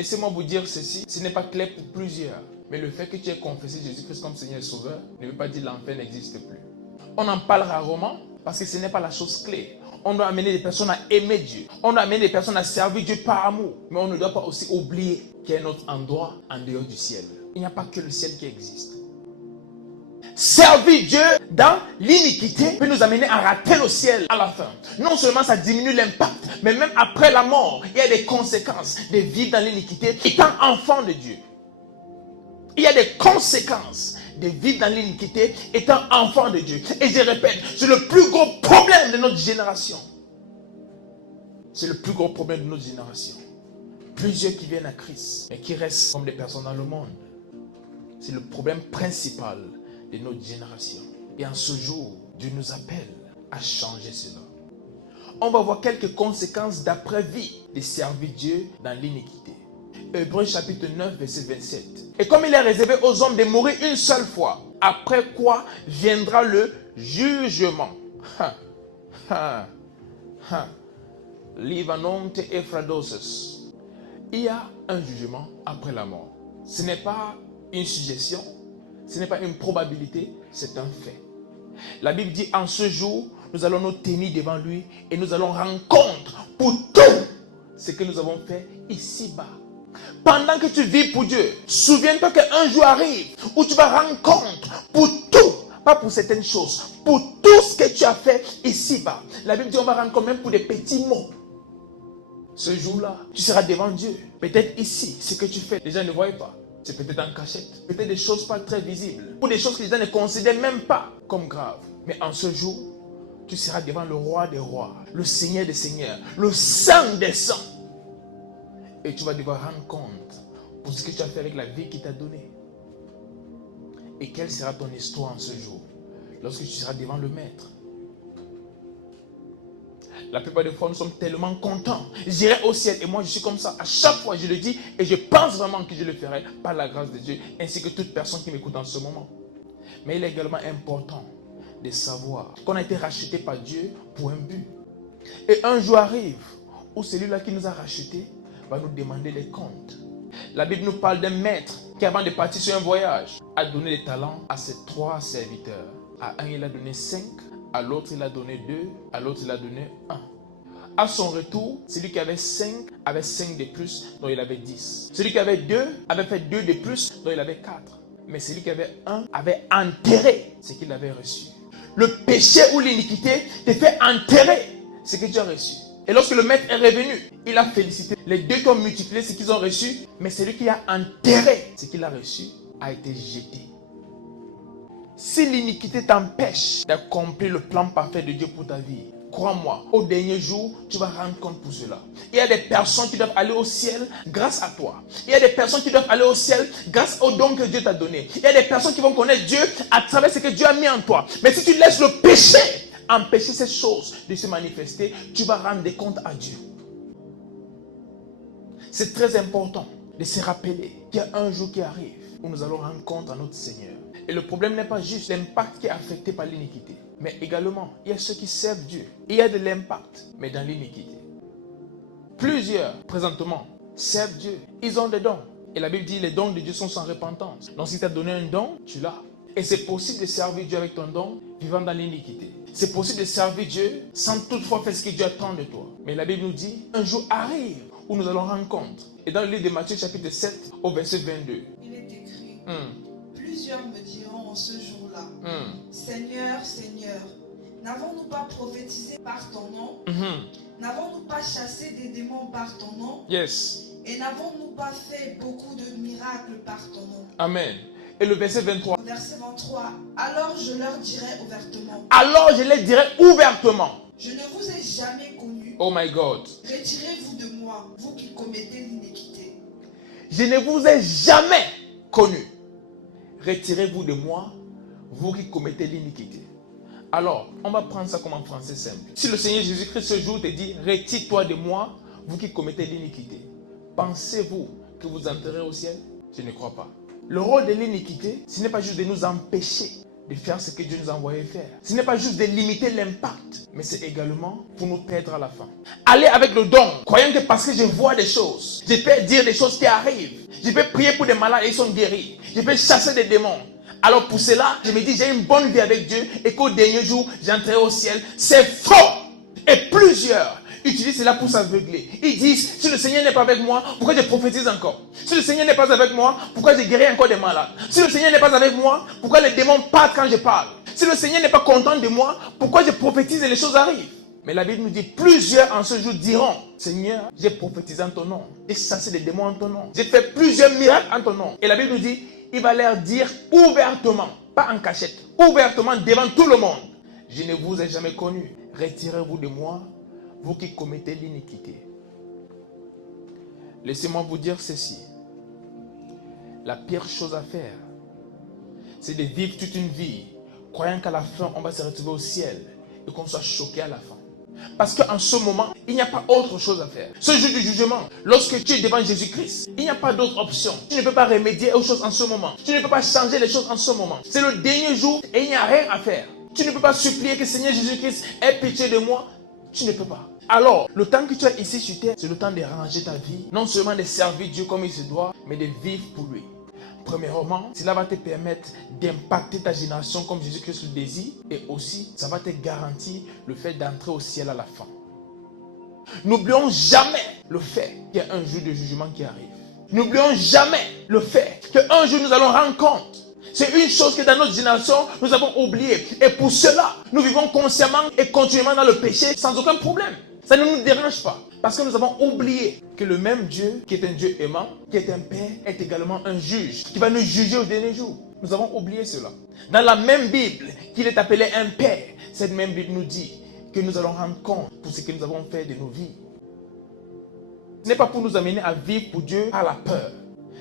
laissez-moi vous dire ceci, ce n'est pas clair pour plusieurs. Mais le fait que tu aies confessé Jésus-Christ comme Seigneur et Sauveur ne veut pas dire que l'enfer n'existe plus. On en parle rarement parce que ce n'est pas la chose clé. On doit amener des personnes à aimer Dieu. On doit amener des personnes à servir Dieu par amour. Mais on ne doit pas aussi oublier qu'il y a un autre endroit en dehors du ciel. Il n'y a pas que le ciel qui existe. Servir Dieu dans l'iniquité peut nous amener à rater le ciel à la fin. Non seulement ça diminue l'impact, mais même après la mort, il y a des conséquences de vivre dans l'iniquité étant enfant de Dieu. Il y a des conséquences de vivre dans l'iniquité étant enfant de Dieu. Et je répète, c'est le plus gros problème de notre génération. C'est le plus gros problème de notre génération. Plusieurs qui viennent à Christ, mais qui restent comme des personnes dans le monde. C'est le problème principal de notre génération. Et en ce jour, Dieu nous appelle à changer cela. On va voir quelques conséquences d'après-vie de servir Dieu dans l'iniquité. Hébreux chapitre 9, verset 27. Et comme il est réservé aux hommes de mourir une seule fois, après quoi viendra le jugement. Livanonte Ephradosos. Il y a un jugement après la mort. Ce n'est pas une suggestion, ce n'est pas une probabilité, c'est un fait. La Bible dit en ce jour, nous allons nous tenir devant lui et nous allons rendre compte pour tout ce que nous avons fait ici-bas. Pendant que tu vis pour Dieu, souviens-toi qu'un jour arrive où tu vas rendre compte pour tout, pas pour certaines choses, pour tout ce que tu as fait ici-bas. La Bible dit on va rendre compte même pour des petits mots. Ce jour-là, tu seras devant Dieu. Peut-être ici, ce que tu fais, les gens ne voient pas. C'est peut-être en cachette, peut-être des choses pas très visibles, ou des choses que les gens ne considèrent même pas comme graves. Mais en ce jour, tu seras devant le roi des rois, le Seigneur des seigneurs, le Saint des saints. Et tu vas devoir rendre compte pour ce que tu as fait avec la vie qu'il t'a donnée. Et quelle sera ton histoire en ce jour, lorsque tu seras devant le Maître. La plupart des fois, nous sommes tellement contents. J'irai au ciel. Et moi, je suis comme ça. À chaque fois, je le dis. Et je pense vraiment que je le ferai par la grâce de Dieu. Ainsi que toute personne qui m'écoute en ce moment. Mais il est également important de savoir qu'on a été racheté par Dieu pour un but. Et un jour arrive où celui-là qui nous a rachetés va nous demander des comptes. La Bible nous parle d'un maître qui, avant de partir sur un voyage, a donné des talents à ses 3 serviteurs. À un, il a donné 5. À l'autre, il a donné 2. À l'autre, il a donné 1. À son retour, celui qui avait 5 avait 5 de plus, dont il avait 10. Celui qui avait 2 avait fait 2 de plus, dont il avait 4. Mais celui qui avait 1 avait enterré ce qu'il avait reçu. Le péché ou l'iniquité te fait enterrer ce que tu as reçu. Et lorsque le maître est revenu, il a félicité les 2 qui ont multiplié ce qu'ils ont reçu, mais celui qui a enterré ce qu'il a reçu a été jeté. Si l'iniquité t'empêche d'accomplir le plan parfait de Dieu pour ta vie, crois-moi, au dernier jour, tu vas rendre compte pour cela. Il y a des personnes qui doivent aller au ciel grâce à toi. Il y a des personnes qui doivent aller au ciel grâce au don que Dieu t'a donné. Il y a des personnes qui vont connaître Dieu à travers ce que Dieu a mis en toi. Mais si tu laisses le péché empêcher ces choses de se manifester, tu vas rendre des comptes à Dieu. C'est très important de se rappeler qu'il y a un jour qui arrive où nous allons rendre compte à notre Seigneur. Et le problème n'est pas juste l'impact qui est affecté par l'iniquité, mais également, il y a ceux qui servent Dieu. Il y a de l'impact, mais dans l'iniquité. Plusieurs, présentement, servent Dieu. Ils ont des dons. Et la Bible dit, les dons de Dieu sont sans repentance. Donc si tu as donné un don, tu l'as. Et c'est possible de servir Dieu avec ton don, vivant dans l'iniquité. C'est possible de servir Dieu sans toutefois faire ce que Dieu attend de toi. Mais la Bible nous dit, un jour arrive où nous allons rendre compte. Et dans le livre de Matthieu chapitre 7 au verset 22. Il est écrit, plusieurs me diront en ce jour-là, Seigneur, Seigneur, n'avons-nous pas prophétisé par ton nom? N'avons-nous pas chassé des démons par ton nom? Yes. Et n'avons-nous pas fait beaucoup de miracles par ton nom? Amen. Et le verset 23. Verset 23. Alors je leur dirai ouvertement. Alors je les dirai ouvertement. Je ne vous ai jamais connus. Oh my God. Retirez-vous de moi, vous qui commettez l'iniquité. Je ne vous ai jamais connus. Retirez-vous de moi, vous qui commettez l'iniquité. Alors, on va prendre ça comme en français simple. Si le Seigneur Jésus-Christ ce jour te dit, retire-toi de moi, vous qui commettez l'iniquité. Pensez-vous que vous entrerez au ciel? Je ne crois pas. Le rôle de l'iniquité, ce n'est pas juste de nous empêcher de faire ce que Dieu nous a envoyé faire. Ce n'est pas juste de limiter l'impact, mais c'est également pour nous perdre à la fin. Aller avec le don, croyant que parce que je vois des choses, je peux dire des choses qui arrivent. Je peux prier pour des malades et ils sont guéris. Je peux chasser des démons. Alors pour cela, je me dis, j'ai une bonne vie avec Dieu et qu'au dernier jour, j'entrerai au ciel. C'est faux! Et plusieurs utilisent cela pour s'aveugler. Ils disent, si le Seigneur n'est pas avec moi, pourquoi je prophétise encore? Si le Seigneur n'est pas avec moi, pourquoi je guéris encore des malades? Si le Seigneur n'est pas avec moi, pourquoi les démons partent quand je parle? Si le Seigneur n'est pas content de moi, pourquoi je prophétise et les choses arrivent? Mais la Bible nous dit, plusieurs en ce jour diront, Seigneur, j'ai prophétisé en ton nom, j'ai chassé des démons en ton nom, j'ai fait plusieurs miracles en ton nom. Et la Bible nous dit, il va leur dire ouvertement, pas en cachette, ouvertement devant tout le monde, je ne vous ai jamais connu, retirez-vous de moi, vous qui commettez l'iniquité. Laissez-moi vous dire ceci, la pire chose à faire, c'est de vivre toute une vie, croyant qu'à la fin, on va se retrouver au ciel et qu'on soit choqué à la fin. Parce qu'en ce moment, il n'y a pas autre chose à faire. Ce jour du jugement, lorsque tu es devant Jésus-Christ, il n'y a pas d'autre option. Tu ne peux pas remédier aux choses en ce moment. Tu ne peux pas changer les choses en ce moment. C'est le dernier jour et il n'y a rien à faire. Tu ne peux pas supplier que Seigneur Jésus-Christ ait pitié de moi. Tu ne peux pas. Alors, le temps que tu as ici sur terre, c'est le temps de ranger ta vie. Non seulement de servir Dieu comme il se doit, mais de vivre pour lui. Premièrement, cela va te permettre d'impacter ta génération comme Jésus-Christ le désire. Et aussi, ça va te garantir le fait d'entrer au ciel à la fin. N'oublions jamais le fait qu'il y a un jour de jugement qui arrive. N'oublions jamais le fait qu'un jour nous allons rendre compte. C'est une chose que dans notre génération, nous avons oublié. Et pour cela, nous vivons consciemment et continuellement dans le péché sans aucun problème. Ça ne nous dérange pas. Parce que nous avons oublié que le même Dieu, qui est un Dieu aimant, qui est un Père, est également un juge, qui va nous juger au dernier jour. Nous avons oublié cela. Dans la même Bible, qu'il est appelé un Père, cette même Bible nous dit que nous allons rendre compte pour ce que nous avons fait de nos vies. Ce n'est pas pour nous amener à vivre pour Dieu par la peur.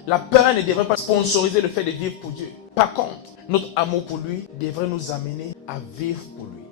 La peur ne devrait pas sponsoriser le fait de vivre pour Dieu. Par contre, notre amour pour lui devrait nous amener à vivre pour lui.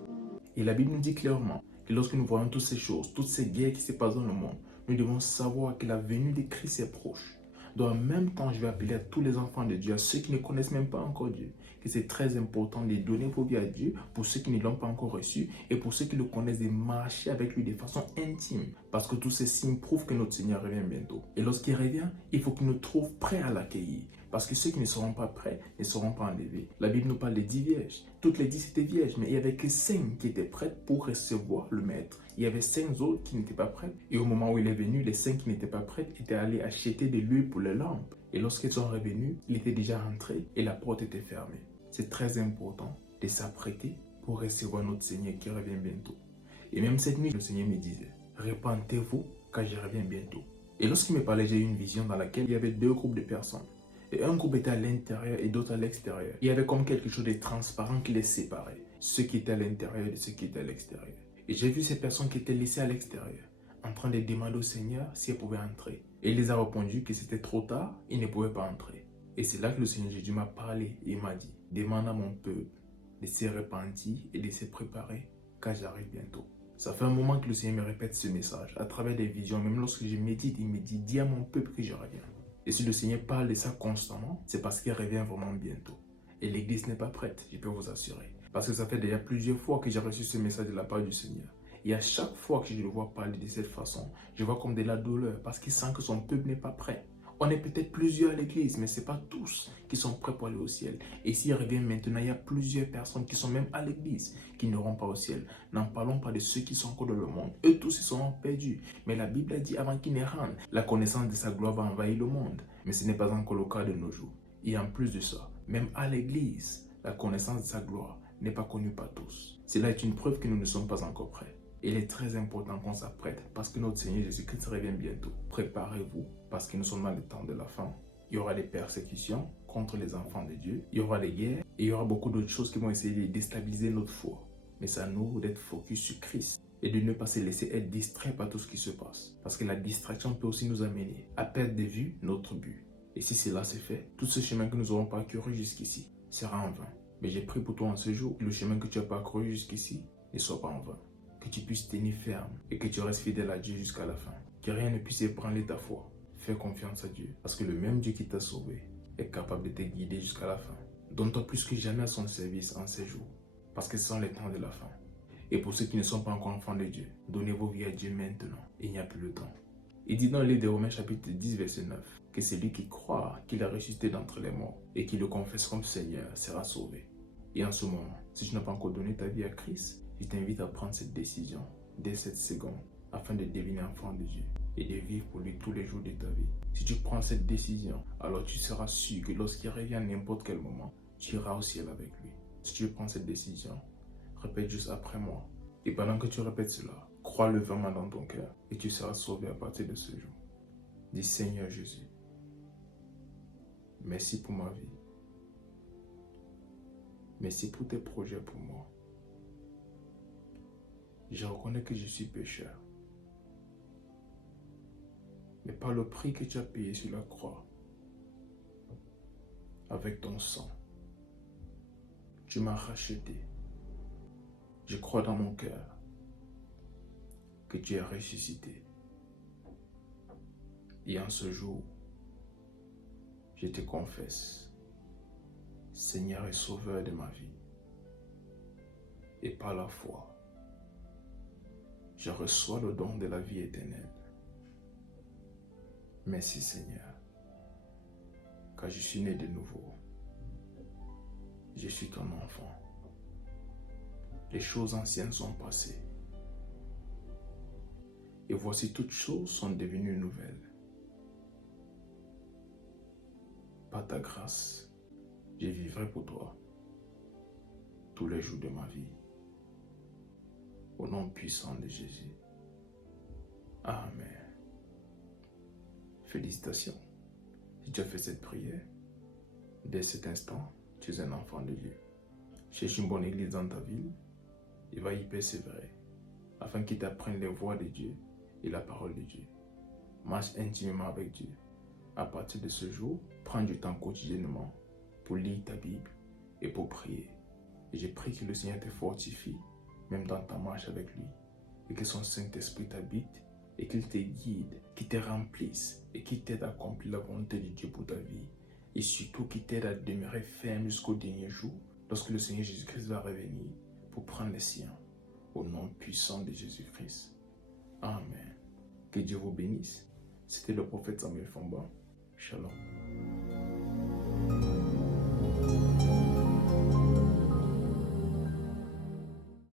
Et la Bible nous dit clairement que lorsque nous voyons toutes ces choses, toutes ces guerres qui se passent dans le monde, nous devons savoir que la venue de Christ est proche. Dans le même temps, je vais appeler à tous les enfants de Dieu, à ceux qui ne connaissent même pas encore Dieu, que c'est très important de donner vos vies à Dieu pour ceux qui ne l'ont pas encore reçu et pour ceux qui le connaissent, de marcher avec lui de façon intime. Parce que tous ces signes prouvent que notre Seigneur revient bientôt. Et lorsqu'il revient, il faut qu'il nous trouve prêts à l'accueillir. Parce que ceux qui ne seront pas prêts ne seront pas enlevés. La Bible nous parle de 10 vierges. Toutes les 10 étaient vierges, mais il n'y avait que 5 qui étaient prêtes pour recevoir le maître. Il y avait 5 autres qui n'étaient pas prêtes. Et au moment où il est venu, les 5 qui n'étaient pas prêtes étaient allés acheter de l'huile pour les lampes. Et lorsqu'ils sont revenus, il était déjà rentré et la porte était fermée. C'est très important de s'apprêter pour recevoir notre Seigneur qui revient bientôt. Et même cette nuit, le Seigneur me disait, repentez-vous car je reviens bientôt. Et lorsqu'il me parlait, j'ai eu une vision dans laquelle il y avait 2 groupes de personnes. Et un groupe était à l'intérieur et d'autres à l'extérieur. Il y avait comme quelque chose de transparent qui les séparait. Ceux qui étaient à l'intérieur et ceux qui étaient à l'extérieur. Et j'ai vu ces personnes qui étaient laissées à l'extérieur, en train de demander au Seigneur si elles pouvaient entrer. Et il les a répondu que c'était trop tard, ils ne pouvaient pas entrer. Et c'est là que le Seigneur Jésus m'a parlé et m'a dit, demande à mon peuple de se repentir et de se préparer, car j'arrive bientôt. Ça fait un moment que le Seigneur me répète ce message, à travers des visions, même lorsque je médite, il me dit, dis à mon peuple que je reviens. Et si le Seigneur parle de ça constamment, c'est parce qu'il revient vraiment bientôt. Et l'église n'est pas prête, je peux vous assurer. Parce que ça fait déjà plusieurs fois que j'ai reçu ce message de la part du Seigneur. Et à chaque fois que je le vois parler de cette façon, je vois comme de la douleur parce qu'il sent que son peuple n'est pas prêt. On est peut-être plusieurs à l'église, mais ce n'est pas tous qui sont prêts pour aller au ciel. Et s'il revient maintenant, il y a plusieurs personnes qui sont même à l'église qui n'iront pas au ciel. N'en parlons pas de ceux qui sont encore dans le monde. Eux tous, ils seront perdus. Mais la Bible a dit avant qu'ils ne rentrent, la connaissance de sa gloire va envahir le monde. Mais ce n'est pas encore le cas de nos jours. Et en plus de ça, même à l'église, la connaissance de sa gloire n'est pas connue par tous. Cela est une preuve que nous ne sommes pas encore prêts. Il est très important qu'on s'apprête parce que notre Seigneur Jésus-Christ revient bientôt. Préparez-vous parce que nous sommes dans le temps de la fin. Il y aura des persécutions contre les enfants de Dieu. Il y aura des guerres et il y aura beaucoup d'autres choses qui vont essayer de déstabiliser notre foi. Mais c'est à nous d'être focus sur Christ et de ne pas se laisser être distrait par tout ce qui se passe. Parce que la distraction peut aussi nous amener à perdre de vue notre but. Et si cela s'est fait, tout ce chemin que nous aurons parcouru jusqu'ici sera en vain. Mais j'ai prié pour toi en ce jour que le chemin que tu as parcouru jusqu'ici ne soit pas en vain. Que tu puisses tenir ferme et que tu restes fidèle à Dieu jusqu'à la fin. Que rien ne puisse ébranler ta foi. Fais confiance à Dieu parce que le même Dieu qui t'a sauvé est capable de te guider jusqu'à la fin. Donne-toi plus que jamais à son service en ces jours, parce que ce sont les temps de la fin. Et pour ceux qui ne sont pas encore enfants de Dieu, donnez vos vies à Dieu maintenant. Il n'y a plus le temps. Il dit dans le livre de Romains chapitre 10 verset 9 que celui qui croit qu'il a ressuscité d'entre les morts et qui le confesse comme Seigneur sera sauvé. Et en ce moment, si tu n'as pas encore donné ta vie à Christ, je t'invite à prendre cette décision dès cette seconde afin de devenir enfant de Dieu et de vivre pour lui tous les jours de ta vie. Si tu prends cette décision, alors tu seras sûr que lorsqu'il revient à n'importe quel moment, tu iras au ciel avec lui. Si tu prends cette décision, répète juste après moi. Et pendant que tu répètes cela, crois-le vraiment dans ton cœur et tu seras sauvé à partir de ce jour. Dis Seigneur Jésus, merci pour ma vie. Merci pour tes projets pour moi. Je reconnais que je suis pécheur. Mais par le prix que tu as payé sur la croix, avec ton sang, tu m'as racheté. Je crois dans mon cœur que tu es ressuscité. Et en ce jour, je te confesse, Seigneur et Sauveur de ma vie. Et par la foi, je reçois le don de la vie éternelle. Merci Seigneur, car je suis né de nouveau. Je suis ton enfant. Les choses anciennes sont passées. Et voici toutes choses sont devenues nouvelles. Par ta grâce, je vivrai pour toi tous les jours de ma vie. Au nom puissant de Jésus. Amen. Félicitations. Si tu as fait cette prière, dès cet instant, tu es un enfant de Dieu. Cherche une bonne église dans ta ville et va y persévérer afin qu'il t'apprenne les voies de Dieu et la parole de Dieu. Marche intimement avec Dieu. À partir de ce jour, prends du temps quotidiennement pour lire ta Bible et pour prier. Et je prie que le Seigneur te fortifie, même dans ta marche avec lui, et que son Saint-Esprit t'habite et qu'il te guide, qu'il te remplisse et qu'il t'aide à accomplir la volonté de Dieu pour ta vie. Et surtout qu'il t'aide à demeurer ferme jusqu'au dernier jour, lorsque le Seigneur Jésus-Christ va revenir pour prendre les siens. Au nom puissant de Jésus-Christ. Amen. Que Dieu vous bénisse. C'était le prophète Samuel Fomba. Shalom.